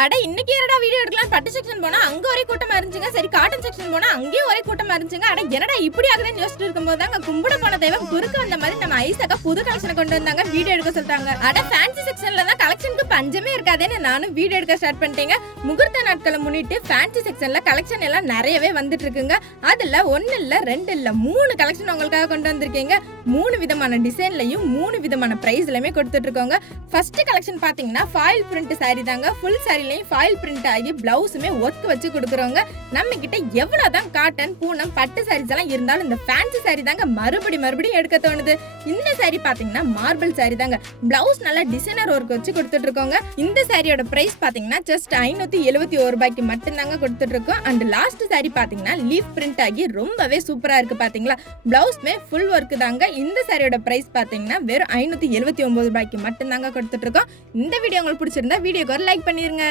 அட இன்னைக்கு என்னடா வீடியோ எடுக்கலாம் பட்டு செக்ஷன் போனா அங்க ஒரே கூட்டமா இருந்துச்சுங்க. சரி காட்டன் செக்ஷன் போனா அங்கேயும் ஒரே கூட்டமா இருந்துச்சுங்க. அட என்னடா இப்படி ஆகுதுன்னு யோசிச்சுட்டு இருக்கும்போது தாங்க கும்பிட போன தெய்வம் குறுக்க வந்த மாதிரி நம்ம ஐசக்கா புது கலெக்ஷனை கொண்டு வந்தாங்க. வீடியோ எடுக்க சொல்லிட்டாங்க. அட ஃபேன்சி செக்ஷன்ல தான் கலெக்ஷனுக்கு பஞ்சமே இருக்காதேன்னு நானும் வீடியோ எடுக்க ஸ்டார்ட் பண்ணிட்டேங்க. முகூர்த்த நாட்களை முன்னிட்டு ஃபேன்சி செக்ஷன்ல கலெக்ஷன் எல்லாம் நிறையவே வந்துட்டு இருக்குங்க. அதுல ஒன்னு இல்ல 2 இல்ல 3 கலெக்ஷன் உங்களுக்காக கொண்டு வந்திருக்கீங்க. 3 விதமான டிசைன்லயும் 3 விதமான பிரைஸ்லயுமே கொடுத்துட்டு இருக்கோங்க. ஃபர்ஸ்ட் கலெக்ஷன் பாத்தீங்கன்னா ஃபாயில் பிரிண்ட் சாரி தாங்க. ஃபுல் சாரிலையும் ஃபாயில் பிரிண்ட் ஆகி பிளவுஸுமே ஒர்க் வச்சு கொடுக்குறோங்க. நம்ம கிட்ட எவ்வளவுதான் காட்டன் பூனம் பட்டு சாரீஸ் எல்லாம் இருந்தாலும் இந்த ஃபேன்சி சாரி தாங்க மறுபடியும் எடுக்க தோணுது. இந்த சாரி பாத்தீங்கன்னா மார்பிள் சாரி தாங்க. பிளவுஸ் நல்லா டிசைனர் ஒர்க் வச்சு கொடுத்துட்டு இருக்கோங்க. இந்த சாரியோட பிரைஸ் பாத்தீங்கன்னா ஜஸ்ட் 571 ரூபாய்க்கு மட்டும் தாங்க கொடுத்துட்டு இருக்கோம். அண்ட் லாஸ்ட் சாரி பாத்தீங்கன்னா லீஃப் பிரிண்ட் ஆகி ரொம்பவே சூப்பரா இருக்கு பாத்தீங்களா. பிளவுஸ்மே ஃபுல் ஒர்க் தாங்க. இந்த சாரியோட பிரைஸ் பாத்தீங்கன்னா வெறும் 579 ரூபாய்க்கு மட்டும் தாங்க கொடுத்துட்டு இருக்கோம். இந்த வீடியோ உங்களுக்கு பிடிச்சிருந்தா வீடியோக்கு ஒரு லைக் பண்ணிருங்க.